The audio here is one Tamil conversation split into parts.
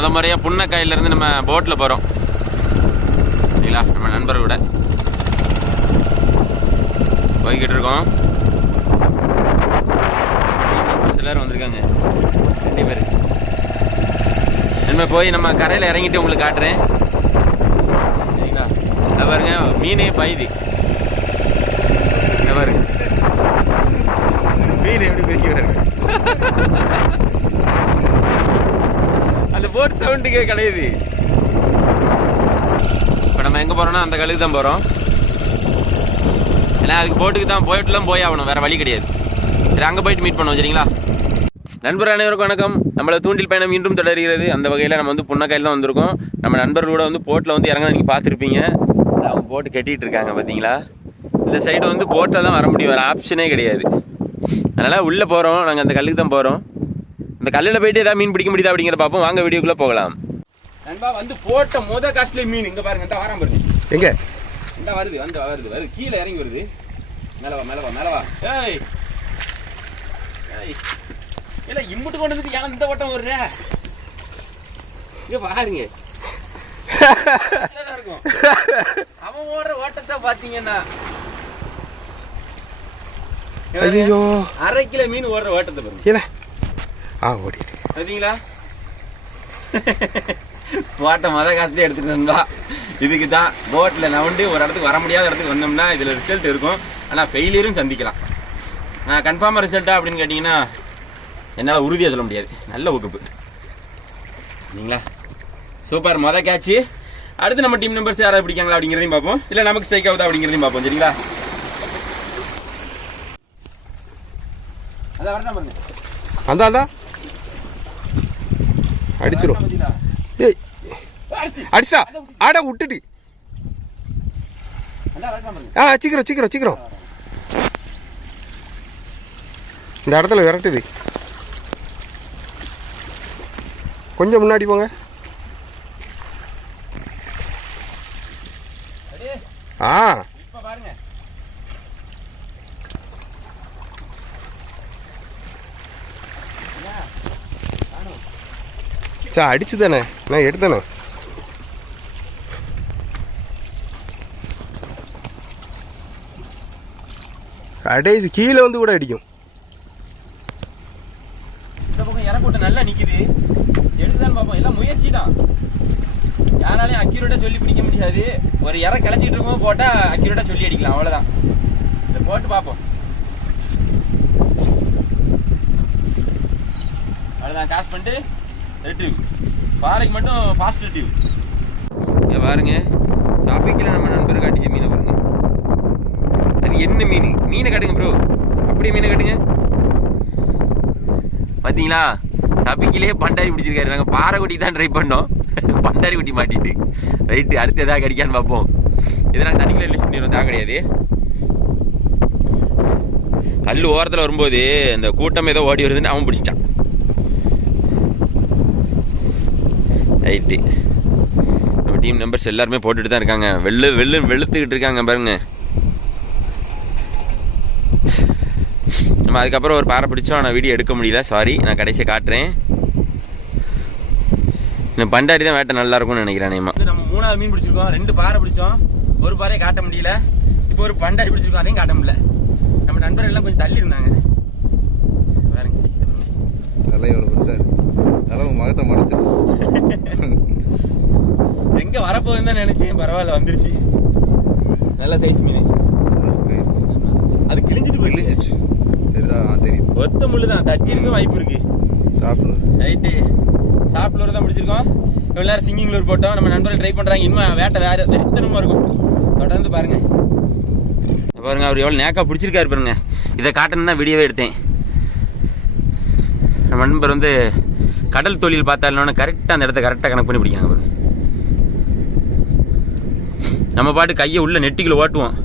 முத முறையாக புன்னக்காயிலேருந்து நம்ம போட்டில் போகிறோம் சரிங்களா? நம்ம நண்பர்களோட போய்கிட்டு இருக்கோம். சிலர் வந்திருக்காங்க. ரெண்டு பேர். இனிமேல் போய் நம்ம கரையில் இறங்கிட்டு உங்களுக்கு காட்டுறேன். சரிங்களா? இதை பாருங்க மீன் பாயுது. இதை பாருங்க. மீன் எப்படி பெருக்கி பாருங்க. போட் சவுண்டுக்கு கிடையாது இப்போ நம்ம எங்கே போகிறோம்னா அந்த கழுகு தான் போகிறோம் ஏன்னா அதுக்கு போட்டுக்கு தான் போயிட்டுலாம் போய் ஆகணும். வேறு வழி கிடையாது. சரி அங்கே போயிட்டு மீட் பண்ணுவோம் சரிங்களா? நண்பர் அனைவருக்கும் வணக்கம். நம்மளை தூண்டில் பயணம் மீண்டும் தொடர்கிறது. அந்த வகையில் நம்ம வந்து புன்னக்காயில் தான் வந்திருக்கோம். நம்ம நண்பர்களோட வந்து போட்டில் வந்து இறங்க நீங்கள் பார்த்துருப்பீங்க. அவங்க போட்டு கட்டிகிட்டு இருக்காங்க பார்த்தீங்களா இந்த சைடு வந்து போட்டில் தான் வர முடியும். வேறு ஆப்ஷனே கிடையாது. அதனால் உள்ளே போகிறோம் நாங்கள் அந்த கல்லுக்கு தான் போகிறோம் அந்த கல்லில் போயிட்டு ஏதாவது மீன் பிடிக்க முடியுதா அப்படிங்கிறத பார்ப்போம். வாங்க வீடியோக்குள்ளே போகலாம். நண்பா வந்து போட்ட முத காஸ்ட்லி மீன். இங்கே பாருங்க இந்த வாரம் பாருங்க. எங்க? இந்த வருது வந்து வருது வருது. கீழே இறங்கி வருது. மேலவா மேலவா மேலவா. ஏய் ஏய். இல்ல இம்புட்டு கொண்டு வந்துட்டு ஏன் இந்த ஓட்டம் வருற இங்க பாருங்க. இருக்கும். அவன் ஓடுற ஓட்டத்தை. ஐயோ அரை கிலோ மீன் ஓடுற ஓட்டத்தை பாருங்க. ஆ ஓடி பார்த்தீங்களா போட்ட மொத காசுலேயே எடுத்துட்டு இதுக்கு தான் போட்டில் நவுண்டு ஒரு இடத்துக்கு வர முடியாத இடத்துக்கு வந்தோம்னா இதில் ரிசல்ட் இருக்கும். ஆனால் ஃபெயிலியரும் சந்திக்கலாம். கன்ஃபார்மாக ரிசல்ட்டா அப்படின்னு கேட்டிங்கன்னா என்னால் உறுதியாக சொல்ல முடியாது. நல்ல வகுப்பு. சரிங்களா? சூப்பர் மொத கேட்ச்சு அடுத்து நம்ம டீம் மெம்பர்ஸ் யாராவது பிடிக்காங்களா அப்படிங்கிறதையும் பார்ப்போம். இல்லை நமக்கு ஸ்ட்ரைக் ஆகுதா அப்படிங்கிறதையும் பார்ப்போம். சரிங்களா? அதான் வரதான் அடிச்சிடும் ஏய் அடிச்சா அடிச்சிடா. ஆட விட்டுட்டு. ஆ சீக்கிரம் சீக்கிரம் சீக்கிரம். இந்த இடத்துல விரட்டுது. கொஞ்சம் முன்னாடி போங்க. ஆ. பாருங்க சா அடிச்சு தானே நான் எடுத்தேனே? கடைசி கீழே வந்து கூட அடிக்கும். இந்த பக்கம் இறக்கூட்டம் நல்லா நிக்குது. எடுத்துதான் பார்ப்போம். எல்லாம் முயற்சி தான் யாராலையும் அக்யூரேட்டா சொல்லி பிடிக்க முடியாது. ஒரு இற கிளச்சிட்டு இருக்கும் போட்டா அக்யூரேட்டா சொல்லி அடிக்கலாம். அவ்வளோதான் இதை போட்டு பார்ப்போம். அவ்வளோதான் காசு பண்ணிட்டு ரெட்ரிவ் பாறைக்கு மட்டும் ஃபாஸ்ட் ரெட்ரிவ் இங்கே பாருங்க. சாப்பிக்கல நம்ம நண்பருக்கு அடிச்ச மீனை பாருங்க. அது என்ன மீன்? மீனை கட்டுங்க ப்ரோ அப்படியே மீனை கட்டுங்க. பார்த்தீங்களா சபிக்கிலே பண்டாரி பிடிச்சிருக்காரு நாங்கள் பாறைக்குட்டி தான் ட்ரை பண்ணோம். பண்டாரி குட்டி மாட்டிட்டு. ரைட்டு அடுத்து எதாவது கிடைக்கான்னு பார்ப்போம். இதெல்லாம் தண்ணிக்குள்ள ரிலீஸ் பண்ணிடுவோம் தான் கிடையாது. கல் ஓரத்தில் வரும்போது அந்த கூட்டம் ஏதோ ஓடி வருதுன்னு அவன் பிடிச்சிட்டான். ரைட்டு நம்ம டீம் மெம்பர்ஸ் எல்லாருமே போட்டுட்டு தான் இருக்காங்க. வெள்ளு வெள்ளு வெளுத்துக்கிட்டு இருக்காங்க பாருங்க. நம்ம அதுக்கப்புறம் ஒரு பாறை பிடிச்சோம். ஆனால் வீடியோ எடுக்க முடியல. சாரி நான் கடைசியாக காட்டுறேன். இந்த பண்டாரி தான் வேட்டை நல்லா இருக்கும்னு நினைக்கிறேன் நேமா நம்ம மூணாவது மீன் பிடிச்சிருக்கோம். ரெண்டு பாறை பிடிச்சோம். ஒரு பாறையை காட்ட முடியல. இப்போ ஒரு பண்டாரி பிடிச்சிருக்கோம். அதையும் காட்ட முடியல. நம்ம நண்பர்கள் எல்லாம் கொஞ்சம் தள்ளி இருந்தாங்க. பாருங்க size பாருங்க. தலை எவ்வளோ பெருசா தலை உன் மகத்தை மறைச்சிருக்கு எங்க வரப்போகுதுன்னு தான் நினைச்சேன். பரவாயில்ல வந்துருச்சு. நல்ல சைஸ் மீன். அது கிழிஞ்சிட்டு போயிருக்கு கிழிஞ்சிச்சு தெரியுதா? தெரியும். ஒத்த முள்ளு தான். தட்டி இருக்க வாய்ப்பு இருக்கு. சாப்பிடுறது. ரைட்டு சாப்பிட்டு தான் முடிச்சிருக்கோம். இவ்வளோ நேரம் சிங்கிங் லூர் போட்டோம். நம்ம நண்பர்கள் ட்ரை பண்ணுறாங்க இன்னும் வேட்டை வேறு வெறித்தனமாக இருக்கும். தொடர்ந்து பாருங்க. பாருங்க அவர் எவ்வளோ நேக்கா பிடிச்சிருக்காரு பாருங்க. இதை காட்டணும்னா வீடியோவே எடுத்தேன். நம்ம நண்பர் வந்து கடல் தொழில் பார்த்தாலும் கரெக்டாக அந்த இடத்த கரெக்டாக கணக்கு பண்ணி பிடிக்காங்க பாருங்க. நம்ம பாட்டு கையை உள்ள நெட்டிக்குள்ள ஓட்டுவோம்.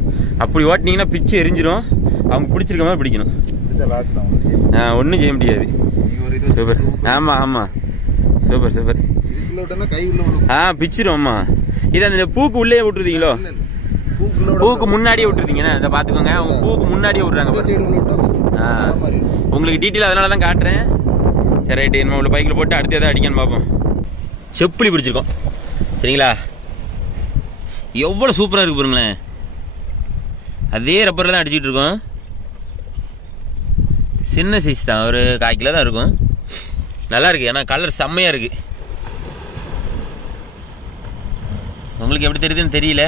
அப்படி ஓட்டினீங்கன்னா பிச்சு எரிஞ்சிரும். அவங்க பிடிச்சிருக்க மாதிரி பிடிக்கணும். தான் ஒன்றும் செய்ய முடியாது. சூப்பர் ஆமாம் ஆமாம் சூப்பர் சூப்பர் ஆ பிச்சிரும் அம்மா இது அந்த பூக்கு உள்ளே விட்டுருதீங்களோ? பூக்கு முன்னாடியே விட்டுருதீங்கண்ணே இதை பார்த்துக்கோங்க. அவங்க பூக்கு முன்னாடியே விட்றாங்க ஆ. உங்களுக்கு டீட்டெயில் அதனால தான் காட்டுறேன். சரி ரைட்டு. நம்ம உள்ள பைக்கில் போட்டு அடுத்து எதாவது அடிக்கன்னு பார்ப்போம். செப்புளி பிடிச்சிருக்கோம். சரிங்களா? எவ்வளோ சூப்பராக இருக்குது பாருங்களேன். அதே ரப்பரில் தான் அடிச்சிட்டு இருக்கோம். சின்ன சைஸ் தான். ஒரு கால் கிலோ தான் இருக்கும். நல்லா இருக்குது ஏன்னா கலர் செம்மையாக இருக்குது உங்களுக்கு எப்படி தெரியுதுன்னு தெரியல.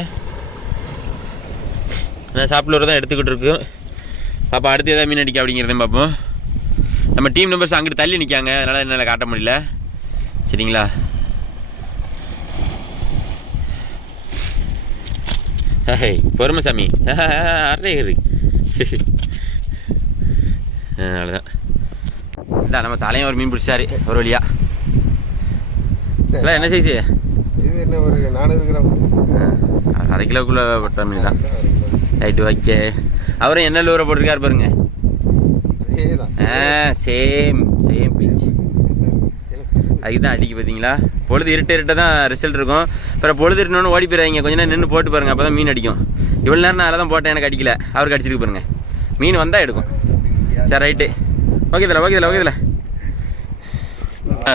நான் சாப்பிட்ல தான் எடுத்துக்கிட்டு இருக்கு பாப்பா அடுத்து எதாவது மீன் அடிக்க அப்படிங்கிறதையும் பார்ப்போம். நம்ம டீம் மெம்பர்ஸ் அங்கிட்டு தள்ளி நிற்காங்க அதனால் என்னால் காட்ட முடியல. சரிங்களா? ஹே பொறுமை சாமி. அரே இரு அவ்வளோதான் இதான் நம்ம தலையும் ஒரு மீன் பிடிச்சாரு. ஒரு வழியா. இல்லை என்ன சைஸு இது என்ன ஒரு நானூறு கிராம்? அரை கிலோக்குள்ளே பட்ட மீன் தான். ரைட்டு வைக்க அவரும் என்ன லூரை போட்டிருக்காரு பாருங்க. அதேதான் ஆ சேம் சேம் பீச் அதுக்கு தான் அடிக்க பார்த்தீங்களா பொழுது இருட்ட இருட்ட தான் ரிசல்ட் இருக்கும். அப்புறம் பொழுது இருட்டணும்னு ஓடி போயிடுறாங்க கொஞ்ச நேரம் நின்று போட்டு பாருங்க அப்போ தான் மீன் அடிக்கும். இவ்வளோ நேரம் நான் தான் போட்டேன் எனக்கு அடிக்கல. அவருக்கு அடிச்சிருக்கு பாருங்க. மீன் வந்தால் எடுக்கும். சரி ரைட்டு ஓகே இதில் ஓகே இதில் ஓகே இதில்.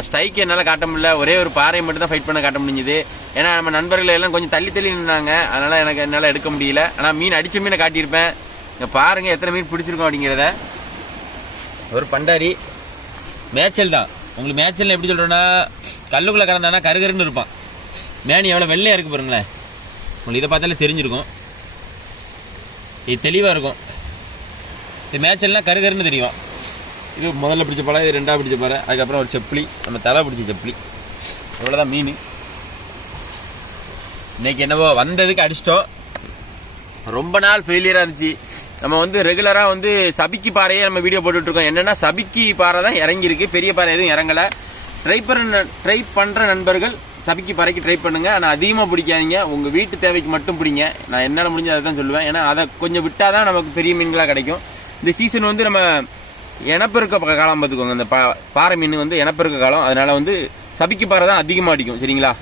ஸ்ட்ரைக் என்னால் காட்ட முடியல. ஒரே ஒரு பாறையை மட்டும் தான் ஃபைட் பண்ண காட்ட முடிஞ்சுது. ஏன்னா நம்ம நண்பர்கள் எல்லாம் கொஞ்சம் தள்ளி தள்ளி நின்னாங்க. அதனால் எனக்கு என்னால் எடுக்க முடியல. ஆனால் மீன் அடித்த மீனை காட்டியிருப்பேன். இங்கே பாருங்கள் எத்தனை மீன் பிடிச்சிருக்கோம் அப்படிங்கிறத. ஒரு பண்டாரி. மேய்ச்சல் தான். உங்களுக்கு மேய்ச்சல் எப்படி சொல்கிறோன்னா கல்லுக்குள்ளே கடந்தானா கருகருன்னு இருப்பான். மேனி எவ்வளோ வெள்ளையாக இருக்குது பாருங்களேன். உங்களுக்கு இதை பார்த்தாலே தெரிஞ்சிருக்கும். இது தெளிவாக இருக்கும். இது மேய்ச்சல்னா கருகருன்னு தெரியும். இது முதல்ல பிடிச்ச பழம் இது ரெண்டாவது பிடிச்ச பழம் அதுக்கப்புறம் ஒரு செப்ளி நம்ம தலை பிடிச்ச செப்ளி இவ்வளோதான் மீன். இன்றைக்கி என்னவோ வந்ததுக்கு அடிச்சிட்டோம். ரொம்ப நாள் ஃபெயிலியராக இருந்துச்சு. நம்ம வந்து ரெகுலராக வந்து சபிக்கி பாறையே நம்ம வீடியோ போட்டுட்ருக்கோம். என்னென்னா சபிக்கி பாறை தான் இறங்கியிருக்கு. பெரிய பாறை எதுவும் இறங்கலை. ட்ரை பண்ண ட்ரை பண்ணுற நண்பர்கள் சபிக்கி பாறைக்கு ட்ரை பண்ணுங்கள் ஆனால் அதிகமாக பிடிக்காதீங்க. உங்கள் வீட்டு தேவைக்கு மட்டும் பிடிங்க. நான் என்னால் முடிஞ்ச அதை தான் சொல்லுவேன். ஏன்னா அதை கொஞ்சம் விட்டால் தான் நமக்கு பெரிய மீன்களாக கிடைக்கும். இந்த சீசன் வந்து நம்ம இனப்பெருக்க காலம் பார்த்துக்கோங்க. இந்த பா பாறை மீன் வந்து இனப்பெருக்க காலம். அதனால் வந்து சபிக்கி பாறை தான் அதிகமாக அடிக்கும். சரிங்களா?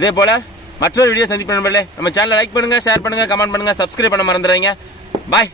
இதே போல் மற்றொரு வீடியோ சந்திப்பு நண்பர்களே. நம்ம சேனலை லைக் பண்ணுங்கள் ஷேர் பண்ணுங்கள் கமெண்ட் பண்ணுங்கள் சப்ஸ்கிரைப் பண்ண மறந்துடுறீங்க பாய்